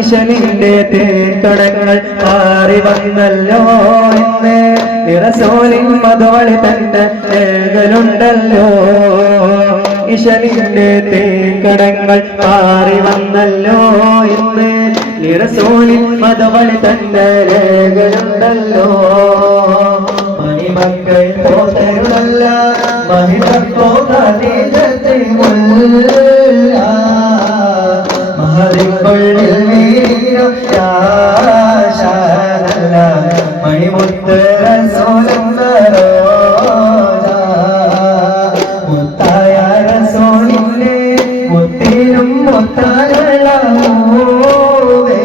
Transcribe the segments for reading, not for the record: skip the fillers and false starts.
ഇശലിന്റെ തേൻകടങ്ങൾ മാറി വന്നല്ലോ ഇന്ന് നിറസോലിൻ മധുവളി തന്റെ ഏകലുണ്ടല്ലോ ഇശലിന്റെ തേൻകടങ്ങൾ മാറി വന്നല്ലോ ഇന്ന് നിറസോലിൻ മധുവളി തന്റെ ഏകലുണ്ടല്ലോ മണിമക്കൾ പോതരുമല്ല മഹിമക്കോ ഖദീജത്തെ മുല്ല മഹദിക്കുള്ളിൽ വീരം യാശാനല്ല മണിമുത്ത് റസൂലും റോജ മുത്തായ റസൂലിന്റെ മുത്തിനും മുത്താനുള്ള മൂവേ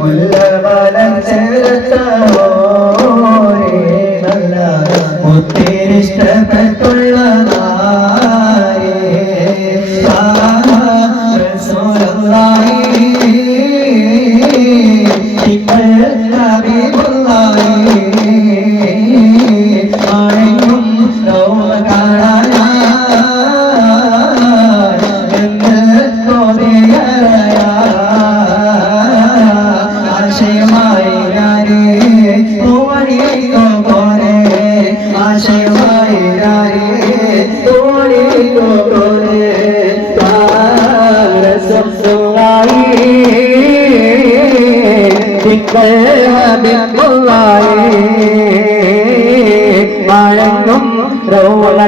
മുല്ലബലം ചേർത്തോരേ നല്ല മുത്തിനിഷ്ടപ്പെട്ടുള്ള വഴങ്ങും റോള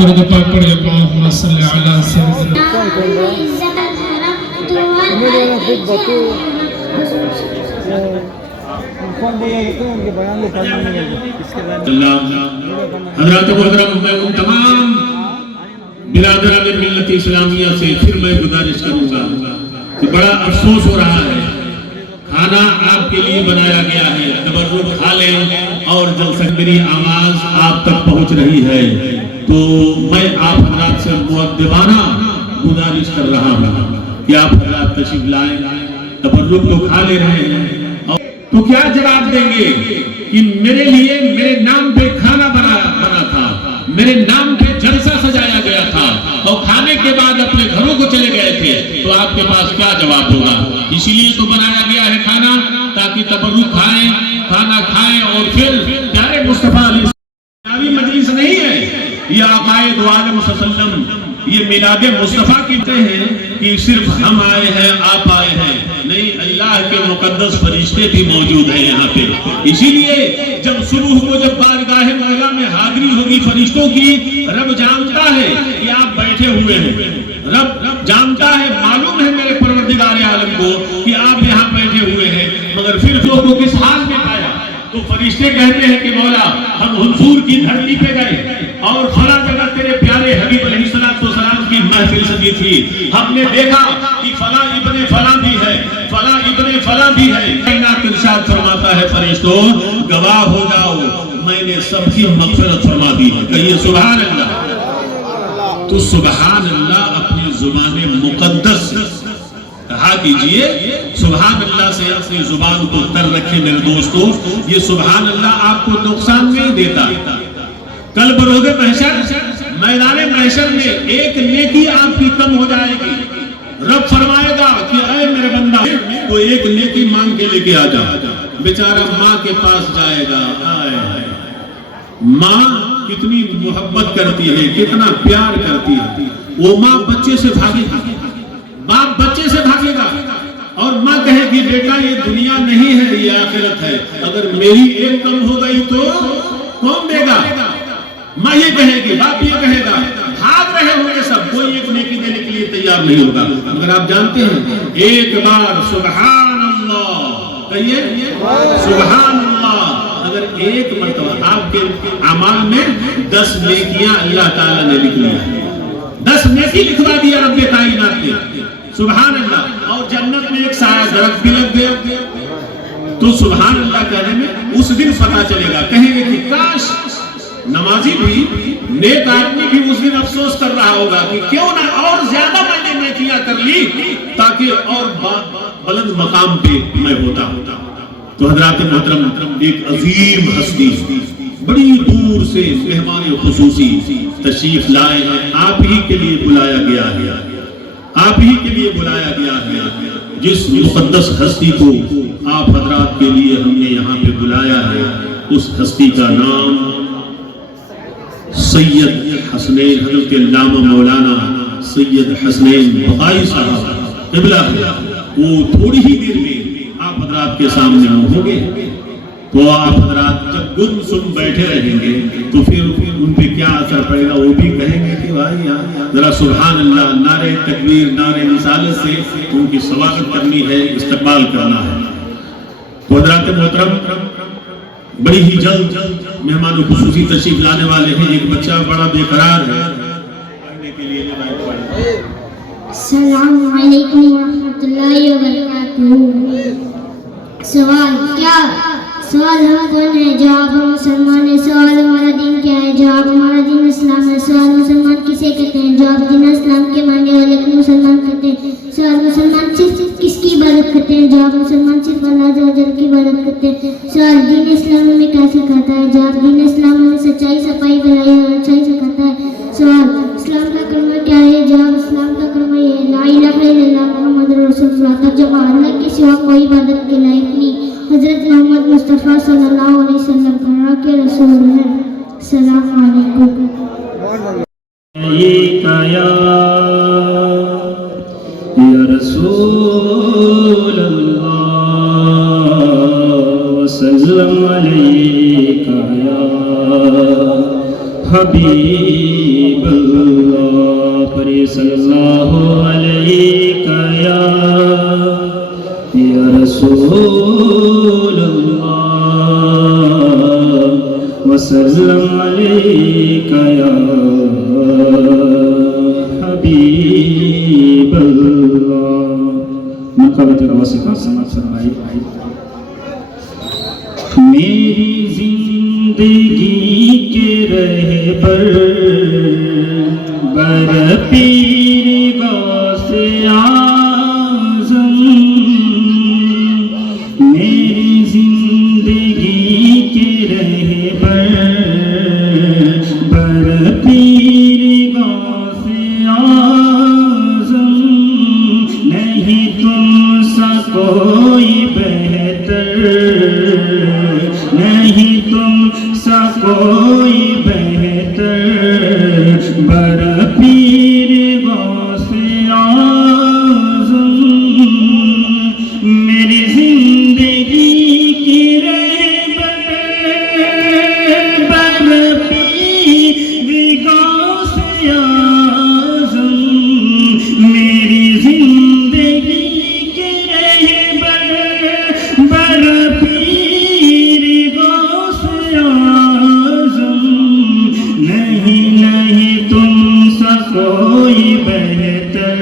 درود پاک پڑھے اللہم صلی علی سیدنا حضرات محترم، میں ان تمام برادران ملت اسلامیہ سے پھر میں گزارش کروں گا کہ بڑا افسوس ہو رہا ہے، کھانا آپ کے لیے بنایا گیا ہے، تبرک کھا لیں اور جب تک میری آواز آپ تک پہنچ رہی ہے تو میں آپ حضرات سے مؤدبانہ گزارش کر رہا ہوں کہ آپ حضرات تشریف لائیں، تبرک تو کھا لے رہے ہیں تو کیا جواب دیں گے کہ میرے لیے میرے نام پہ کھانا بنا تھا، میرے نام پہ جلسہ سجایا گیا تھا اور کھانے کے بعد اپنے گھروں کو چلے گئے تھے، تو آپ کے پاس کیا جواب ہوگا؟ اسی لیے تو بنایا گیا ہے کھانا، تاکہ تبرک کھائیں، کھانا کھائیں اور پھر پیارے مصطفیٰ علیہ السلام مجلس نہیں ہے، یہ آقائے دو عالم صلی اللہ علیہ وسلم، یہ میلاد مصطفیٰ کہتے ہیں کہ صرف ہم آئے ہیں، آپ آئے ہیں، نہیں، اللہ کے مقدس فرشتے بھی موجود ہیں یہاں پہ۔ اسی لیے جب صبح کو جب بارگاہ مولا میں حاضری ہوگی فرشتوں کی، رب جانتا ہے کہ آپ بیٹھے ہوئے ہیں، رب جانتا ہے، معلوم ہے میرے پروردگار عالم کو کہ آپ یہاں بیٹھے ہوئے ہیں، مگر پھر جو کو کس حال میں پایا تو فرشتے کہتے ہیں کہ مولا ہم حضور کی دھرتی پہ گئے اور فلاں جگہ تیرے پیارے حبیب علیہ السلام کی محفل سجی تھی، ہم نے دیکھا کہ فلاں ابن فلاں بھی ہے، فلاں ابن فلاں بھی ہے، کائنات ارشاد فرماتا ہے فرشتوں گواہ ہو جاؤ میں نے سب کی مغفرت فرما دی ہے، کہیے سبحان اللہ۔ تو سبحان اللہ اپنی زبان مقدس کہا کیجئے، سبحان اللہ سے اپنی زبان کو تر رکھے میرے دوستو، یہ سبحان اللہ آپ کو نقصان نہیں دیتا۔ کل بروز محشر، میدان محشر میں ایک نیکی آپ کی کم ہو جائے گی، رب فرمائے گا کہ اے میرے بندہ تو ایک نیکی مانگ کے لے کے آ جا، بیچارہ ماں کے پاس جائے گا، ماں کتنی محبت کرتی ہے، کتنا پیار کرتی ہے، وہ ماں بچے سے بھاگے گا، باپ بچے سے بھاگے گا اور ماں کہے گی بیٹا یہ دنیا نہیں ہے یہ آخرت ہے، اگر میری ایک کم ہو گئی تو کون دے گا؟ ماں یہ کہے گی، باپ یہ کہے گا، بھاگ رہے ہوں گے سب، کوئی ایک نیکی دینے کے لیے تیار نہیں ہوگا، مگر آپ جانتے ہیں ایک بار سبحان اللہ کہیے، سبحان اللہ، اگر ایک مرتبہ آپ کے اعمال میں 10 نیکیاں اللہ تعالیٰ نے لکھ لیا، 10 نیکی لکھوا دیا رب کائنات نے، سبحان اللہ، اور جنت میں ایک سایہ درخت بھی لگ گیا، تو سبحان اللہ کہنے میں اس دن پتہ چلے گا، کہیں گے کہ کاش نمازی بھی، نیک آدمی بھی اس دن افسوس کر رہا ہوگا کہ کیوں نہ اور زیادہ میں نے نیکیاں کر لی تاکہ اور بلند مقام پہ میں ہوتا۔ تو حضرات محترم، ایک عظیم ہستی بڑی دور سے مہمان خصوصی تشریف لائے ہیں، آپ ہی کے لیے بلایا گیا ہے، آپ ہی کے لیے بلایا گیا ہے، جس مقدس ہستی کو آپ حضرات کے لیے ہم نے یہاں پہ بلایا ہے، اس ہستی کا نام سید حسنین، حضرت علامہ مولانا سید حسنین بقائی صاحب قبلہ ہے، وہ تھوڑی ہی دیر میں آپ حضرات کے سامنے ہوں گے، تو آپ حضرات جب گن سن بیٹھے رہیں گے تو پھر ان پہ کیا اثر پڑے گا، وہ بھی کہیں گے کہ بھائی ذرا سبحان اللہ، نعرہ تکبیر، نعرہ رسالت سے ان کی سواگت کرنی ہے، استقبال کرنا ہے۔ تو حضرات محترم، بڑی ہی جلد مہمان خصوصی تشریف لانے والے ہیں، ایک بچہ بڑا بے قرار ہے، السلام علیکم ورحمۃ اللہ وبرکاتہ۔ سوال کیا؟ سوال ہم کون ہے؟ جواب ہم مسلمان ہیں۔ سوال ہمارا دین کیا ہے؟ جواب ہمارا دین اسلام ہے۔ سوال مسلمان کسے کہتے ہیں؟ جواب دین اسلام کے ماننے والے کو مسلمان کہتے ہیں۔ سوال مسلمان صرف کس کی عبادت کرتے ہیں؟ جواب مسلمان صرف اللہ عز و جل کی عبادت کرتے ہیں۔ سوال دین اسلام ہمیں کیا سکھاتا ہے؟ جواب دین اسلام ہمیں سچائی، صفائی، بھلائی اور اچھائی سکھاتا ہے۔ سوال اسلام کا کلمہ کیا ہے؟ جواب اسلام کا کلمہ یہ ہے لا الہ الا اللہ محمد رسول اللہ، ترجمہ اللہ کے سوا کوئی عبادت کے لائق نہیں، حضرت محمد مصطفیٰ صلی اللہ علیہ وسلم اللہ کے رسول ہیں۔ السلام علیکم۔ یا رسول اللہ وسلم علیکہ یا حبیب اللہ پڑھیے صلی اللہ علیہ یا رسول اللہ وسلم علیک یا حبیب اللہ. منقبت الواسطہ سماعت فرمائی. میری زندگی کے رہبر بر پیر غوث اعظم، میری زندگی کے رہبر بر پیر غوث اعظم، نہیں تم سا کوئی بہتر، نہیں تم سا کوئی بہتر بر پیر غوث اعظم. میری زندگی کی رہبر بر پیر غوث اعظم، میری زندگی کے رہبر بر پیر غوث اعظم، نہیں نہیں تم سا کوئی بہتر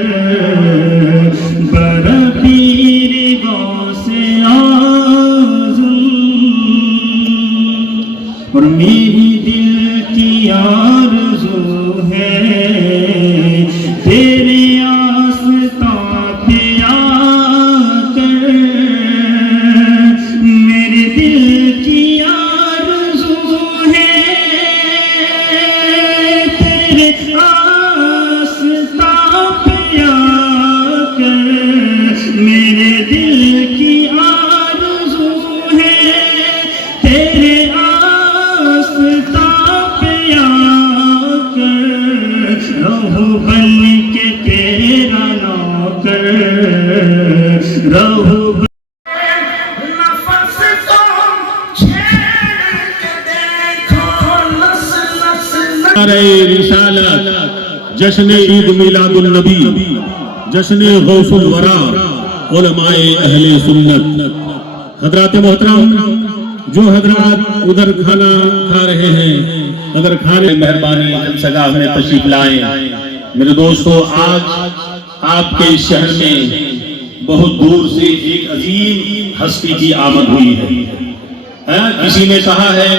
بر پیر غوث اعظم. اور میری دل کی آرزو ہے تیرے آستاں پہ آ کر، میرے دل کی آرزو ہے تیرے آستاں پہ آ کر، میرے دل کی آرزو ہے تیرے آستاں پہ آ کر، رہو بن کے تیرا نوکر، رہو رسالت، جشن عید میلاد النبی، جشن غوث الورا، علماء اہل سنت. حضرات محترم، جو حضرات ادھر کھانا کھا رہے ہیں، اگر کھانے مہربانی جلسہ میں تشریف لائیں. میرے دوستو، آج آپ کے اس شہر میں بہت دور سے ایک عظیم ہستی کی آمد ہوئی ہے. کسی نے کہا ہے